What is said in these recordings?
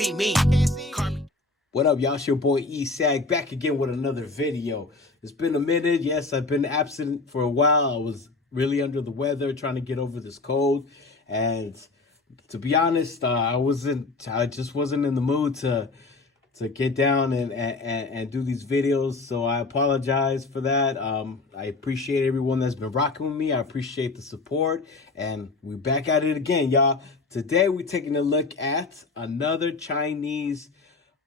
see me. What up, y'all? It's your boy E-Sag back again with another video. It's been a minute. Yes, I've been absent for a while. I was really under the weather trying to get over this cold. And to be honest, I just wasn't in the mood to get down and do these videos. So I apologize for that. I appreciate everyone that's been rocking with me. I appreciate the support. And we're back at it again, y'all. Today we're taking a look at another Chinese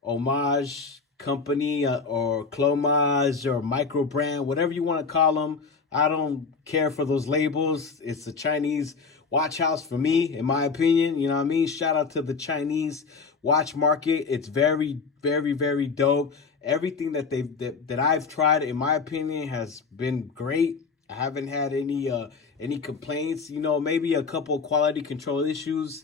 homage company or clomage or micro brand, whatever you want to call them. I don't care for those labels. It's a Chinese watch house for me, in my opinion. You know what I mean? Shout out to the Chinese watch market. It's very, very, very dope. Everything that I've tried, in my opinion, has been great. I haven't had any complaints. You know, maybe a couple of quality control issues,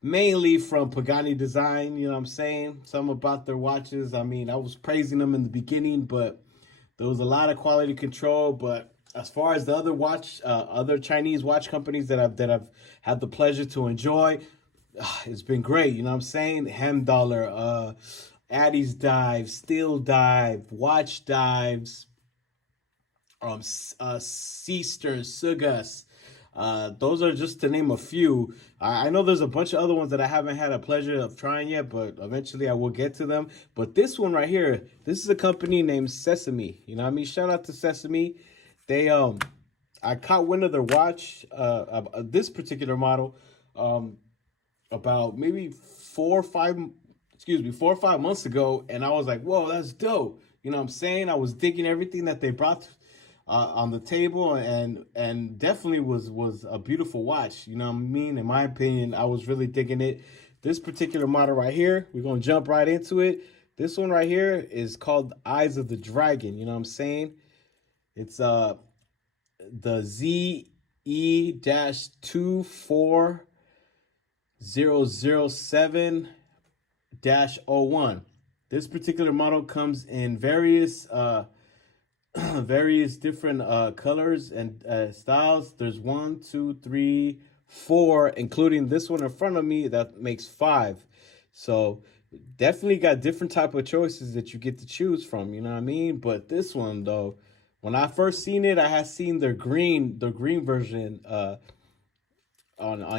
mainly from Pagani Design. You know what I'm saying? Some about their watches. I mean, I was praising them in the beginning, but there was a lot of quality control. But as far as the other Chinese watch companies that I've had the pleasure to enjoy, it's been great. You know what I'm saying? Hem Dollar, Addie's Dive, Steel Dive, Watch Dives, Seaster, Sugas. Those are just to name a few. I know there's a bunch of other ones that I haven't had a pleasure of trying yet, but eventually I will get to them. But this one right here, this is a company named Zezame. You know what I mean? Shout out to Zezame. They I caught wind of their watch, this particular model, about maybe 4 or 5 months ago, and I was like, whoa, that's dope. You know what I'm saying? I was digging everything that they brought on the table, and definitely was a beautiful watch. You know what I mean? In my opinion, I was really digging it. This particular model right here, we're gonna jump right into it. This one right here is called Eyes of the Dragon. You know what I'm saying? It's the ZE-24007-01. This particular model comes in various various different colors and styles. There's 1, 2, 3, 4, including this one in front of me. That makes 5. So definitely got different type of choices that you get to choose from. You know what I mean? But this one though, when I first seen it, I had seen their green version on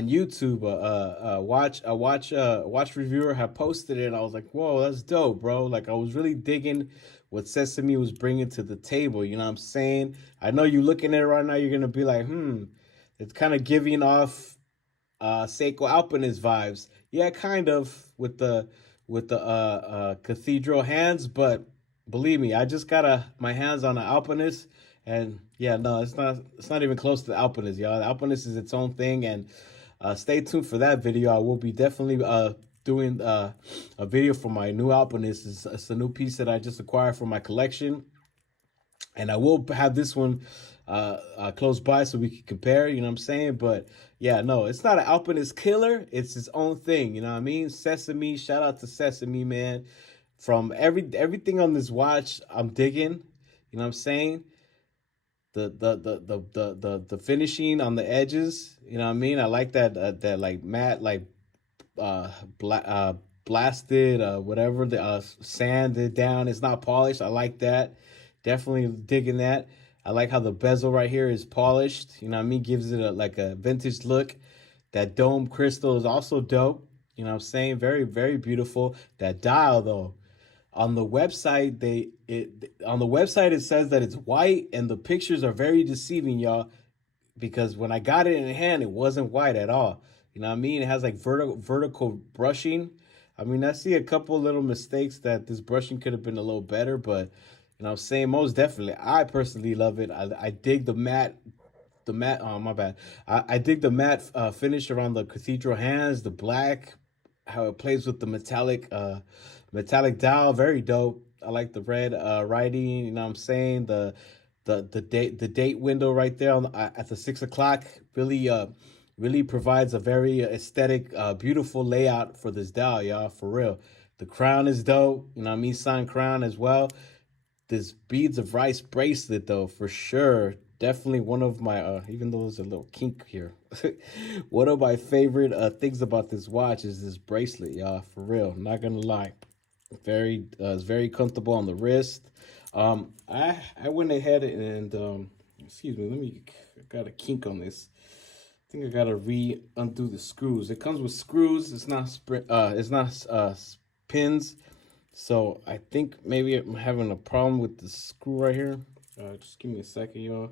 YouTube. Watch reviewer had posted it, and I was like, whoa, that's dope, bro. Like, I was really digging what Zezame was bringing to the table. You know what I'm saying? I know you looking at it right now, you're gonna be like, it's kind of giving off Seiko Alpinist vibes. Yeah, kind of with the cathedral hands, but believe me, I just got my hands on an Alpinist, and yeah, no, it's not even close to the Alpinist, y'all. The Alpinist is its own thing, and stay tuned for that video. I will be definitely doing a video for my new Alpinist. It's a new piece that I just acquired for my collection, and I will have this one close by so we can compare. You know what I'm saying? But yeah, no, it's not an Alpinist killer. It's its own thing. You know what I mean? Zezame, shout out to Zezame, man. From everything on this watch, I'm digging. You know what I'm saying? The finishing on the edges. You know what I mean? I like that like matte, like blasted whatever, the sanded down. It's not polished. I like that. Definitely digging that. I like how the bezel right here is polished. You know what I mean? Gives it like a vintage look. That dome crystal is also dope. You know what I'm saying? Very, very beautiful. That dial though, on the website, it says that it's white, and the pictures are very deceiving, y'all, because when I got it in hand, it wasn't white at all. You know what I mean? It has like vertical brushing. I mean, I see a couple little mistakes that this brushing could have been a little better, but you know what I'm saying? Most definitely, I personally love it. I dig the matte, oh my bad. I dig the matte finish around the cathedral hands, the black, how it plays with the metallic dial, very dope. I like the red writing. You know what I'm saying? The date window right there on at the 6 o'clock really provides a very aesthetic, beautiful layout for this dial, y'all. For real. The crown is dope. You know what I mean? Signed crown as well. This beads of rice bracelet though, for sure. definitely one of my even though there's a little kink here, one of my favorite things about this watch is this bracelet, y'all. For real, not gonna lie, it's very comfortable on the wrist. I went ahead and excuse me, I got a kink on this. I think I gotta undo the screws. It comes with screws. It's not pins. So I think maybe I'm having a problem with the screw right here. Just give me a second, y'all.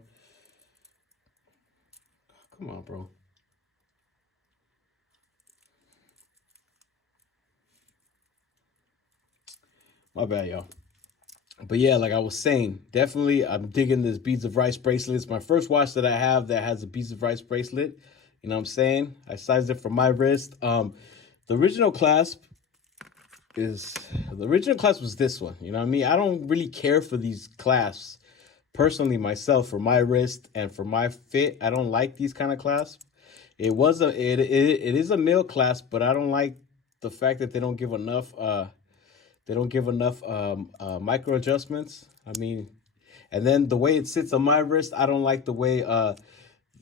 Come on, bro. My bad, y'all. But yeah, like I was saying, definitely I'm digging this beads of rice bracelet. It's my first watch that I have that has a beads of rice bracelet. You know what I'm saying? I sized it for my wrist. The original clasp was this one. You know what I mean? I don't really care for these clasps personally myself for my wrist and for my fit. I don't like these kind of clasps. It is a male clasp, but I don't like the fact that they don't give enough micro adjustments. I mean, and then the way it sits on my wrist, I don't like the way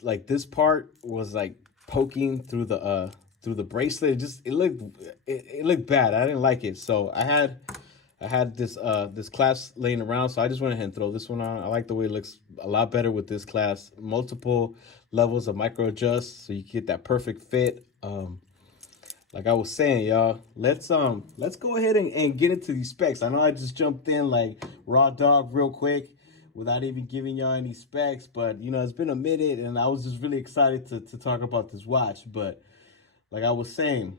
like this part was like poking through the bracelet. It looked bad. I didn't like it. So I had this clasp laying around, so I just went ahead and throw this one on. I like the way it looks a lot better with this clasp. Multiple levels of micro adjust, so you get that perfect fit. Like I was saying, y'all, let's go ahead and get into these specs. I know I just jumped in like raw dog real quick without even giving y'all any specs, but you know, it's been a minute and I was just really excited to talk about this watch. But like I was saying,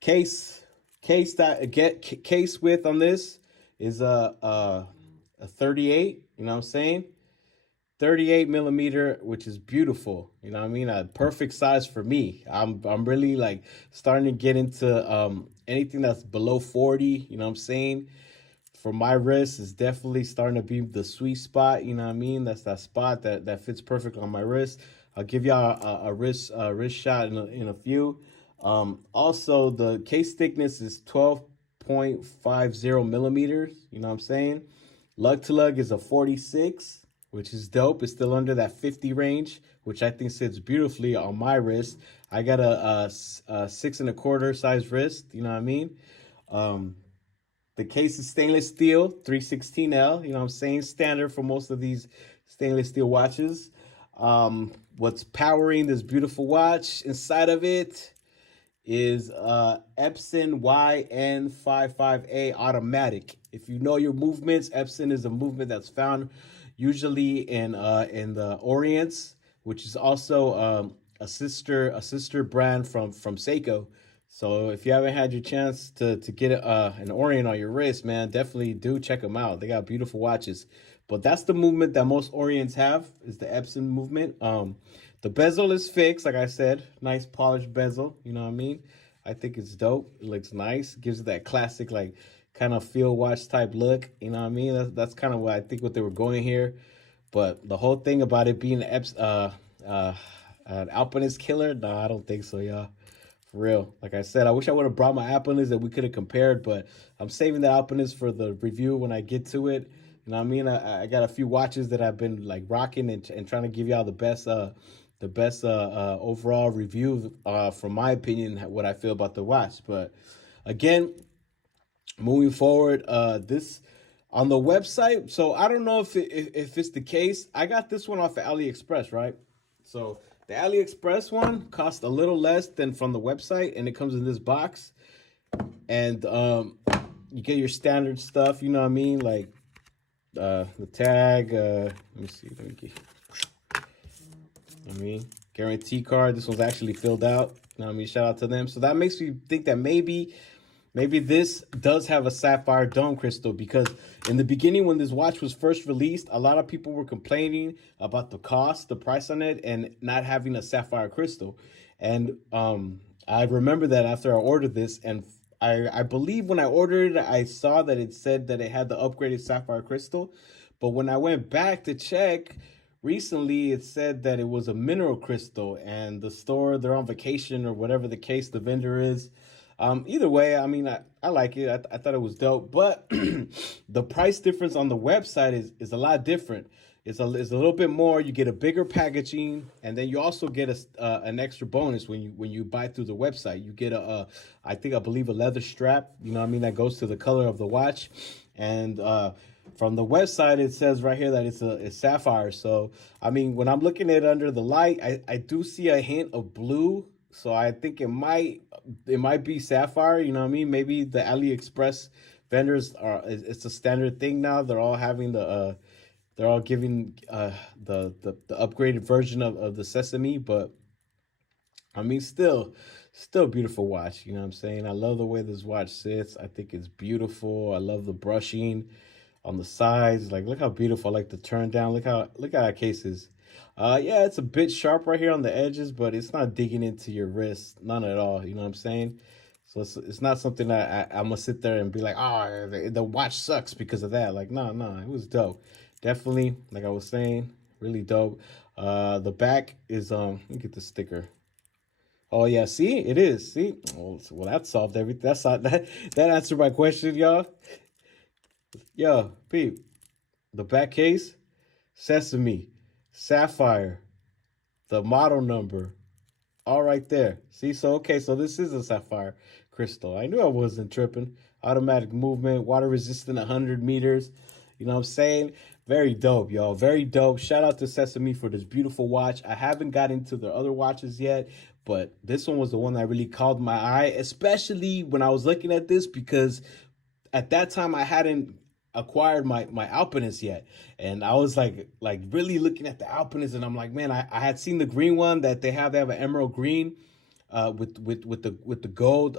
case width on this is a 38, you know what I'm saying? 38 millimeter, which is beautiful. You know what I mean? A perfect size for me. I'm really like starting to get into anything that's below 40, you know what I'm saying? For my wrist is definitely starting to be the sweet spot, you know what I mean? That's that spot that fits perfect on my wrist. I'll give y'all a wrist shot in a few. Also the case thickness is 12.50 millimeters, you know what I'm saying? Lug to lug is a 46, which is dope. It's still under that 50 range, which I think sits beautifully on my wrist. I got a 6.25 size wrist, you know what I mean? The case is stainless steel, 316L, you know what I'm saying? Standard for most of these stainless steel watches. What's powering this beautiful watch inside of it is Epson YN55A automatic. If you know your movements, Epson is a movement that's found usually in the Orients, which is also a sister brand from Seiko. So if you haven't had your chance to get an Orient on your wrist, man, definitely do check them out. They got beautiful watches. But that's the movement that most Orients have, is the Epson movement. The bezel is fixed, like I said, nice polished bezel. You know what I mean? I think it's dope. It looks nice. Gives it that classic like kind of field watch type look. You know what I mean? That's kind of what I think what they were going here. But the whole thing about it being an Alpinist killer, no, I don't think so, y'all. For real. Like I said, I wish I would have brought my Alpinist that we could have compared, but I'm saving the Alpinist for the review when I get to it. You know what I mean? I got a few watches that I've been like rocking and trying to give y'all the best overall review from my opinion, what I feel about the watch. But again, moving forward, this on the website. So I don't know if it's the case. I got this one off of AliExpress, right? So the AliExpress one cost a little less than from the website, and it comes in this box. And you get your standard stuff, you know what I mean? Like the tag, let me see, guarantee card. This one's actually filled out. You know what I mean? Shout out to them. So that makes me think that maybe this does have a sapphire dome crystal, because in the beginning when this watch was first released, a lot of people were complaining about the price on it, and not having a sapphire crystal. And I remember that after I ordered this, and I believe when I ordered it, I saw that it said that it had the upgraded sapphire crystal. But when I went back to check recently, it said that it was a mineral crystal, and the store, they're on vacation or whatever the case, the vendor is. Either way, I mean, I like it. I thought it was dope, but the price difference on the website is a lot different. it's a little bit more. You get a bigger packaging, and then you also get an extra bonus when you buy through the website. You get I believe a leather strap. You know what I mean, that goes to the color of the watch, and from the website it says right here that it's sapphire. So I mean, when I'm looking at it under the light, I do see a hint of blue. So I think it might be sapphire. You know what I mean? Maybe the AliExpress vendors it's a standard thing now. They're all giving the upgraded version of the Sesame, but I mean, still beautiful watch. You know what I'm saying? I love the way this watch sits. I think it's beautiful. I love the brushing on the sides. Like, look how beautiful. I like the turn down. Look how that case is. Yeah, it's a bit sharp right here on the edges, but it's not digging into your wrist, none at all. You know what I'm saying? So it's not something that I'm gonna sit there and be like, oh, the watch sucks because of that. Like, no, it was dope. Definitely, like I was saying, really dope. The back is let me get the sticker. Oh yeah, see, it is. See, well that solved everything. That answered my question, y'all. Yo, peep, the back case, Sesame, Sapphire, the model number, all right there. See, so okay, so this is a sapphire crystal. I knew I wasn't tripping. Automatic movement, water resistant, 100 meters. You know what I'm saying? Very dope, y'all. Very dope. Shout out to Sesame for this beautiful watch. I haven't got into their other watches yet, but this one was the one that really caught my eye, especially when I was looking at this, because at that time I hadn't acquired my Alpinist yet, and I was like really looking at the Alpinist, and I'm like, man, I had seen the green one that they have. They have an emerald green, with the gold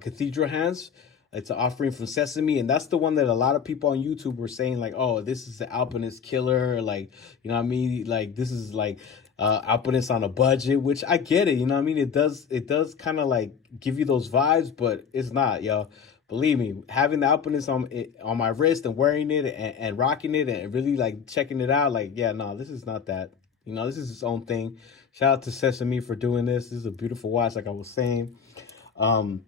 cathedral hands. It's an offering from Sesame, and that's the one that a lot of people on YouTube were saying like, oh, this is the Alpinist killer, like, you know what I mean, like this is like Alpinist on a budget, which I get it, you know what I mean. It does kind of like give you those vibes, but it's not, yo. Believe me, having the Alpinist on my wrist and wearing it and rocking it and really like checking it out, like, yeah, no, this is not that. You know, this is its own thing. Shout out to Sesame for doing this. This is a beautiful watch, like I was saying. Um,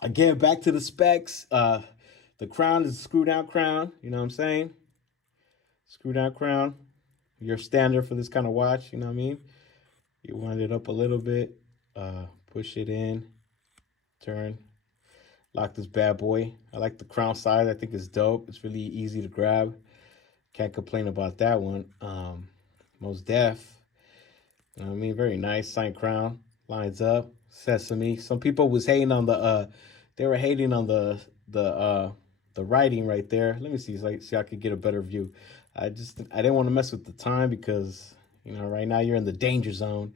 Again, back to the specs. The crown is a screw down crown. You know what I'm saying? Screw down crown. Your standard for this kind of watch. You know what I mean? You wind it up a little bit. Push it in. Turn. Lock this bad boy. I like the crown size. I think it's dope. It's really easy to grab. Can't complain about that one. Most def. You know what I mean? Very nice. Signed crown. Lines up. Sesame. Some people was hating on the they were hating on the writing right there. Let me see so I could get a better view. I didn't want to mess with the time because, you know, right now you're in the danger zone.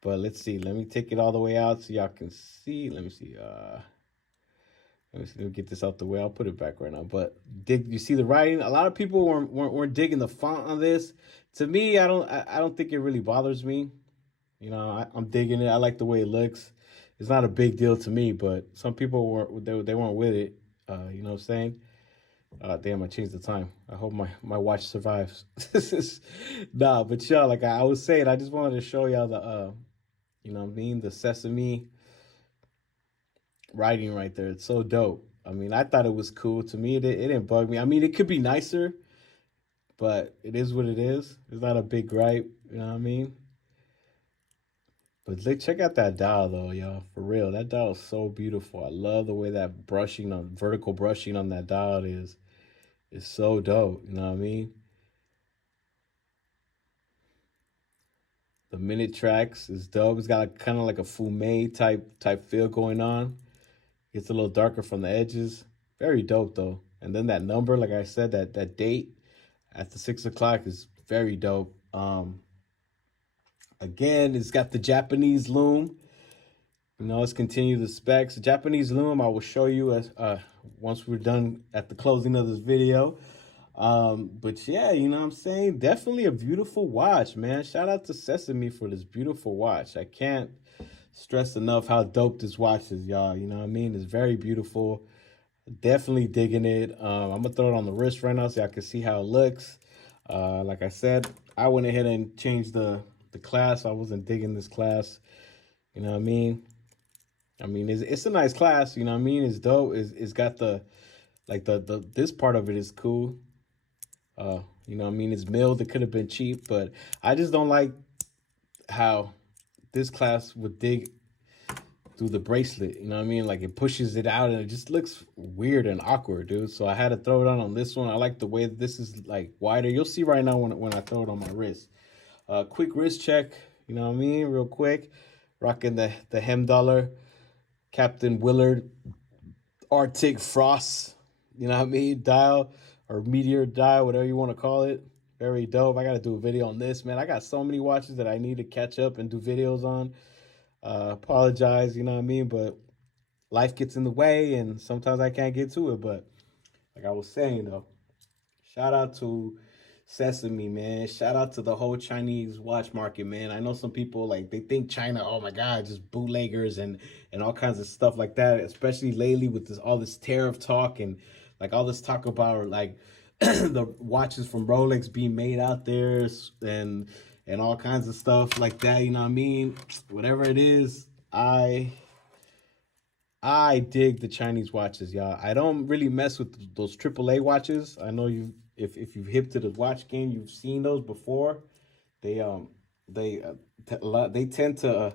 But let's see. Let me take it all the way out so y'all can see. Let me see. Let me get this out the way. I'll put it back right now. But you see the writing? A lot of people weren't digging the font on this. To me, I don't think it really bothers me. You know, I'm digging it. I like the way it looks. It's not a big deal to me, but some people weren't with it. You know what I'm saying? Damn, I changed the time. I hope my watch survives. Nah, but y'all, like I was saying, I just wanted to show y'all the you know what I mean, the Sesame writing right there. It's so dope. I mean, I thought it was cool. To me, it didn't bug me. I mean, it could be nicer, but it is what it is. It's not a big gripe. You know what I mean? But check out that dial though, y'all. For real, that dial is so beautiful. I love the way that vertical brushing on that dial is. It's so dope. You know what I mean? The minute tracks is dope. It's got kind of like a fume type feel going on. It's a little darker from the edges. Very dope though. And then that number, like I said, that date at the 6 o'clock is very dope. Again, it's got the Japanese loom. You know, let's continue the specs. The Japanese loom, I will show you as once we're done at the closing of this video. But yeah, you know what I'm saying? Definitely a beautiful watch, man. Shout out to Sesame for this beautiful watch. I can't stress enough how dope this watch is, y'all. You know what I mean? It's very beautiful. Definitely digging it. I'm gonna throw it on the wrist right now so y'all can see how it looks. Like I said, I went ahead and changed the class. I wasn't digging this class. You know what I mean? It's a nice class. You know what I mean? It's dope. It's got the this part of it is cool. You know what I mean? It's milled. It could have been cheap, but I just don't like how this class would dig through the bracelet. You know what I mean? Like it pushes it out and it just looks weird and awkward, dude. So I had to throw it on this one. I like the way this is like wider. You'll see right now when I throw it on my wrist. Quick wrist check. You know what I mean? Real quick. Rocking the hem dollar. Captain Willard Arctic Frost. You know what I mean? Dial or meteor dial, whatever you want to call it. Very dope. I got to do a video on this, man. I got so many watches that I need to catch up and do videos on. Apologize, you know what I mean? But life gets in the way and sometimes I can't get to it. But like I was saying, though, shout out to Zezame, man. Shout out to the whole Chinese watch market, man. I know some people, like, they think China, oh my God, just bootleggers and all kinds of stuff like that, especially lately with all this tariff talk and like all this talk about like the watches from Rolex being made out there and all kinds of stuff like that, you know what I mean? Whatever it is, I dig the Chinese watches, y'all. I don't really mess with those AAA watches. I know if you've hip to the watch game, you've seen those before. They they tend to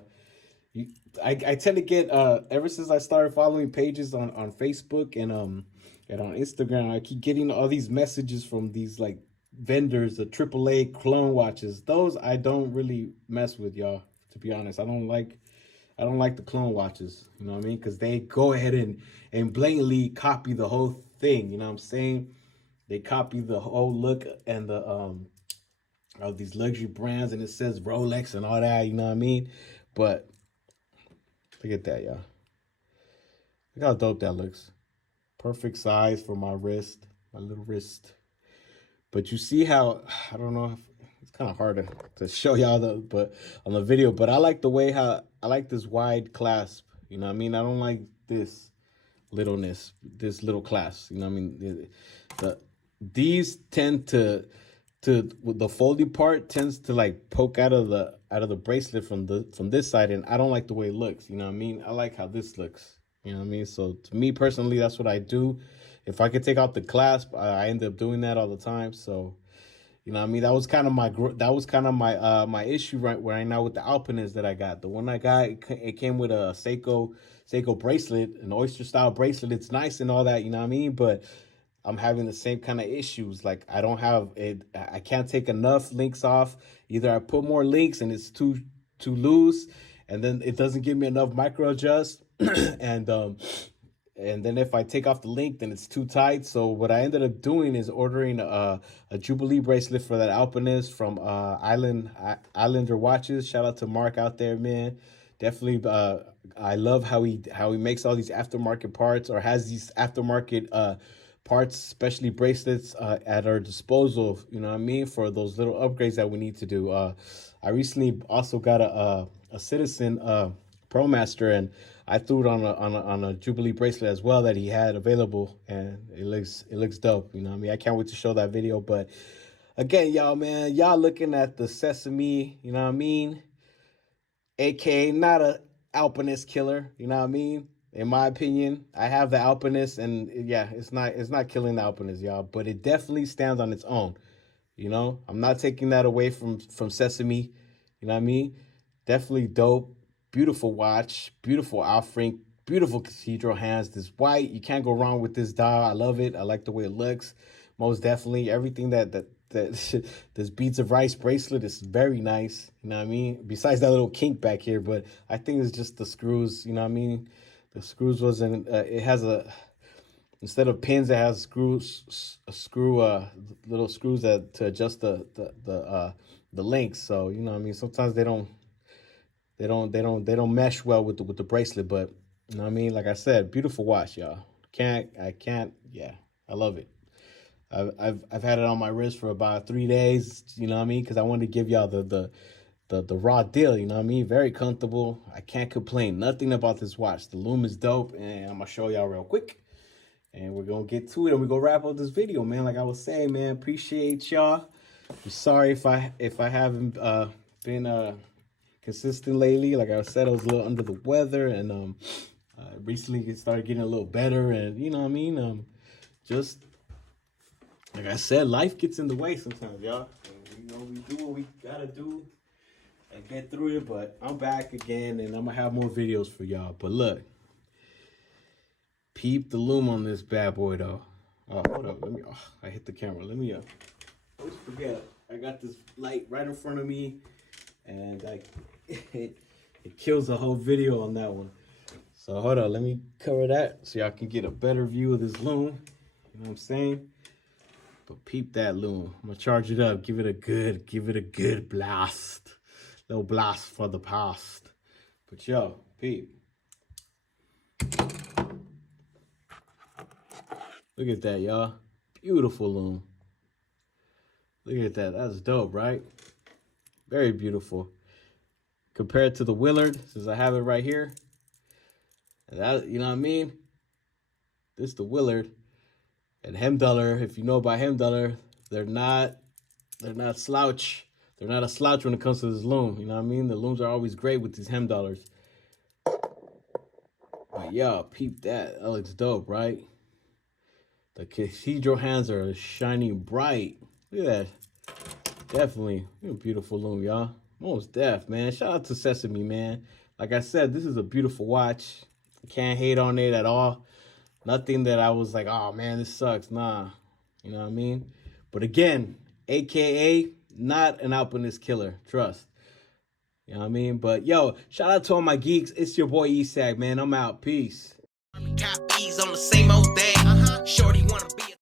I tend to get ever since I started following pages on Facebook and on Instagram, I keep getting all these messages from these like vendors, the AAA clone watches. Those I don't really mess with, y'all. To be honest, I don't like the clone watches. You know what I mean? Because they go ahead and blatantly copy the whole thing. You know what I'm saying? They copy the whole look and the of these luxury brands, and it says Rolex and all that. You know what I mean? But look at that, y'all. Look how dope that looks. Perfect size for my wrist, my little wrist. But you see how, I don't know, it's kind of hard to show y'all but on the video, but I like the way how, I like this wide clasp, you know what I mean? I don't like this littleness, this little clasp, you know what I mean? These tend to the folding part tends to like poke out of the bracelet from this side, and I don't like the way it looks, you know what I mean? I like how this looks, you know what I mean? So to me personally, that's what I do. If I could take out the clasp, I end up doing that all the time. So, you know what I mean? That was kind of my issue right now with the Alpinist that I got. The one I got, it came with a Seiko bracelet, an oyster style bracelet. It's nice and all that, you know what I mean? But I'm having the same kind of issues. Like I don't have it. I can't take enough links off. Either I put more links and it's too loose, and then it doesn't give me enough micro adjust, and then if I take off the link, then it's too tight. So what I ended up doing is ordering a Jubilee bracelet for that Alpinist from Islander Watches. Shout out to Mark out there, man. Definitely, I love how he makes all these aftermarket parts, or has these aftermarket parts, especially bracelets, at our disposal. You know what I mean, for those little upgrades that we need to do. I recently also got a Citizen ProMaster, and I threw it on a Jubilee bracelet as well that he had available, and it looks dope. You know what I mean? I can't wait to show that video. But again, y'all, man, y'all looking at the Zezame, you know what I mean? AKA not a Alpinist killer, you know what I mean? In my opinion, I have the Alpinist, and yeah, it's not killing the Alpinist, y'all, but it definitely stands on its own. You know, I'm not taking that away from Zezame. You know what I mean? Definitely dope. Beautiful watch. Beautiful offering. Beautiful cathedral hands. This white, you can't go wrong with this dial. I love it. I like the way it looks. Most definitely, everything that this beads of rice bracelet is very nice. You know what I mean? Besides that little kink back here, but I think it's just the screws. You know what I mean? The screws wasn't. It has a. Instead of pins, it has little screws that to adjust the links. So you know what I mean. Sometimes they don't mesh well with the bracelet. But you know what I mean. Like I said, beautiful watch, y'all. I can't. Yeah, I love it. I've had it on my wrist for about 3 days. You know what I mean? Because I wanted to give y'all the raw deal. You know what I mean? Very comfortable. I can't complain. Nothing about this watch. The lume is dope, and I'm gonna show y'all real quick. And we're going to get to it, and we're going to wrap up this video, man. Like I was saying, man, appreciate y'all. I'm sorry if I haven't been consistent lately. Like I said, I was a little under the weather, and recently it started getting a little better, and you know what I mean? Just like I said, life gets in the way sometimes, y'all. We do what we gotta do and get through it. But I'm back again, and I'm gonna have more videos for y'all. But look, peep the loom on this bad boy, though. Oh, hold up. Let me. Oh, I hit the camera. Let me. I always forget. I got this light right in front of me, and it kills the whole video on that one. So hold on. Let me cover that so y'all can get a better view of this loom. You know what I'm saying? But peep that loom. I'm gonna charge it up. Give it a good blast. Little blast for the past. But yo, peep. Look at that, y'all. Beautiful loom. Look at that. That's dope, right? Very beautiful. Compared to the Willard, since I have it right here. That, you know what I mean? This is the Willard. And Hemduller, if you know about Hemduller, they're not slouch. They're not a slouch when it comes to this loom. You know what I mean? The looms are always great with these Hemdullers. But yo, peep that. That looks dope, right? The cathedral hands are shining bright. Look at that. Definitely a beautiful loom, y'all. Most def, man. Shout out to Zezame, man. Like I said, this is a beautiful watch. Can't hate on it at all. Nothing that I was like, oh man, this sucks. Nah, you know what I mean? But again, AKA not an Alpinist killer. Trust. You know what I mean? But yo, shout out to all my geeks. It's your boy ESAG, man. I'm out. Peace. Got bees on the same old thing. Shorty